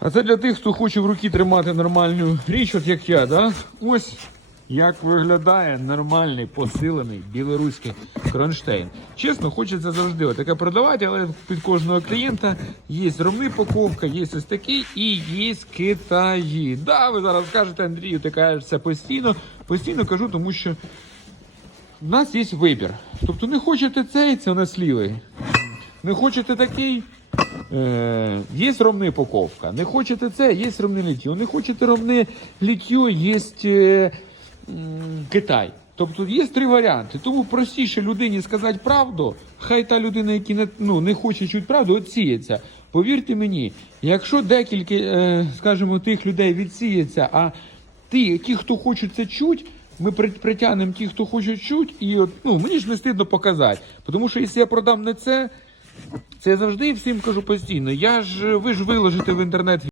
А це для тих, хто хоче в руки тримати нормальну річ, от як я, да? Ось як виглядає нормальний посилений білоруський кронштейн. Чесно, хочеться завжди таке продавати, але під кожного клієнта є ромни паковка, є ось такі і є Китаї. Да, ви зараз скажете, Андрію, ти кажеш це постійно. Постійно кажу, тому що в нас є вибір. Тобто не хочете цей, це у нас лівий. Не хочете такий. Е, є ромни паковка. Не хочете це, є ромни літьо. Не хочете ромни літьо, є е, Китай. Тобто є три варіанти. Тому простіше людині сказати правду, хай та людина, яка не, ну, не хоче чути правду, відсіється. Повірте мені, якщо декілька, е, скажімо, тих людей відсіється, а ті, ті, хто хочуть це чути, ми при- притягнемо ті, хто хочуть чути, і от, ну, мені ж не стидно показати. Тому що якщо я продам не це, це завжди всім кажу постійно. Я ж ви ж виложите в інтернет